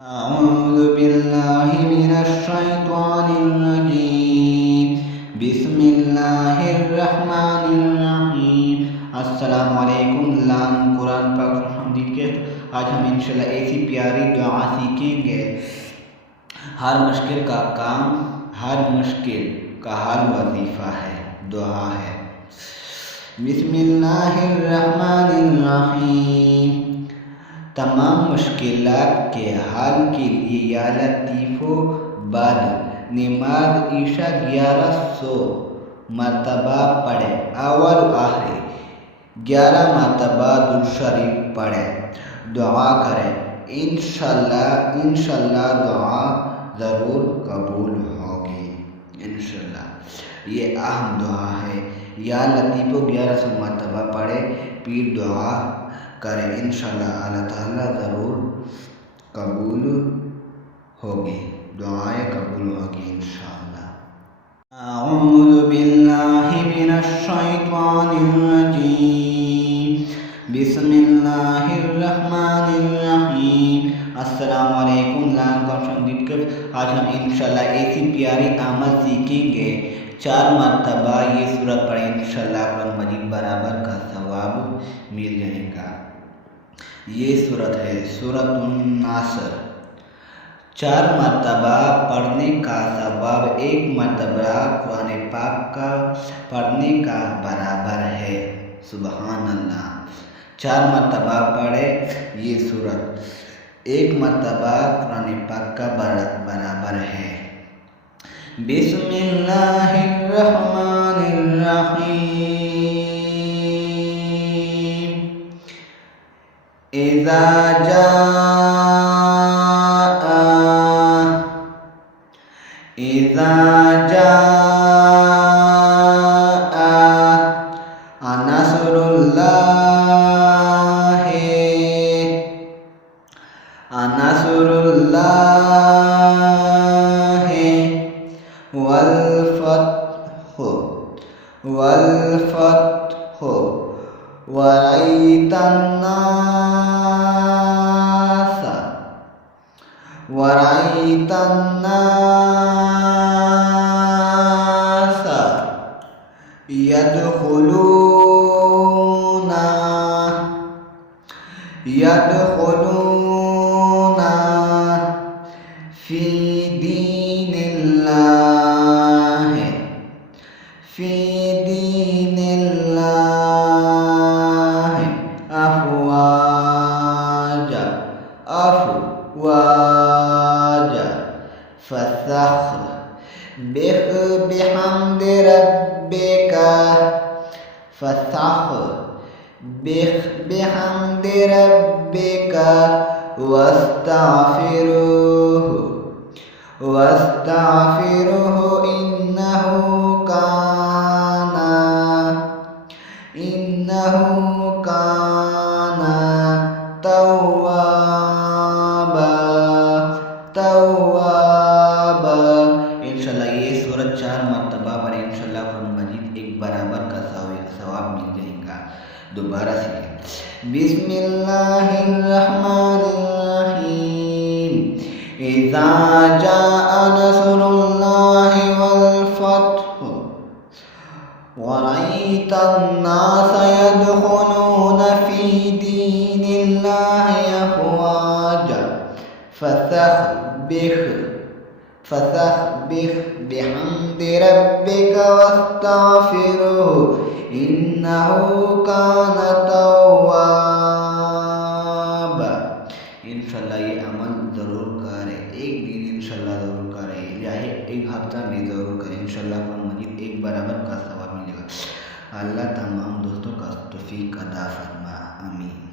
أعوذ بالله من الشيطان الرجيم بسم الله الرحمن الرحيम अस्सलाम वालेकुम लान कुरान पाक हमदीद के आज हम इंशाल्लाह ऐसी प्यारी दुआ सीखेंगे। हर मुश्किल का काम, हर मुश्किल का हल वजीफ़ा है, दुआ है। बिस्मिल्लाहिर्रहमानिर्रहीम। तमाम मुश्किलात के हल के लिए या लतीफ़ो बाद नमाज ईशा 1100 मरतबा पढ़े। अव्वल आखिरी 11 मरतबा दुरूद शरीफ पढ़े, दुआ करें। इंशाल्लाह दुआ ज़रूर कबूल होगी इंशाल्लाह। ये अहम दुआ है। या लतीफ़ो 1100 मरतबा पढ़े, फिर दुआ करें, इंशाल्लाह अल्लाह ताला ज़रूर कबूल होगी, दुआएं कबूल होगी इंशाल्लाह। अऊज़ु बिल्लाहि मिनश शैतानिर रजीम बिस्मिल्लाहिर्रहमानिर्रहीम। अस्सलाम वालेकुम आज हम इंशाल्लाह ऐसी प्यारी आमद सीखेंगे। 4 मरतबा ये सूरत पढ़े, इंशाल्लाह कुरान मजीद बराबर का सवाब मिल जाएगा। ये सूरत है सूरतुन नासर। 4 मरतबा पढ़ने का सवाब 1 मरतबा कुरान पाक का पढ़ने का बराबर है। सुबहान अल्लाह। 4 मरतबा पढ़े ये सूरत 1 मरतबा कुरान पाक का बराबर है। बिस्मिल्लाहिर्रहमानिर्रहीम। इज़ा जाआ नसरुल्लाहि वल फत्हु वरअयतन नास यदखुलूना फी दीनिल्लाहि अफ़वाजा फसब्बिह बिहम्दि रब्बिका वस्तग़फिरुहु इन्नहु काना तव्वाबा। इंशाल्लाह ये सूरत 4 मरतबा पर इंशाल्लाह कुरान मजीद एक बराबर का सवाब मिल जाएगा। दोबारा सीखें। बिस्मिल्लाहिर्रहमानिर्रहीम। इज़ा जाआ नसरुल्लाहि वल फत्हु वरअयतन नास यदखुलूना फी दीनिल्लाहि अफ़वाजा फसब्बिह बिहम्दि रब्बिका वस्तग़फिरुहु इन्नहु काना तव्वाबा। इंशाल्लाह ये अमल ज़रूर करें, एक दिन इंशाल्लाह ज़रूर करें, चाहे एक हफ्ता में ज़रूर करें, इंशाल्लाह कुरान मजीद एक बराबर का सवाब मिलेगा। अल्लाह तमाम दोस्तों का तौफीक अता फरमा, आमीन।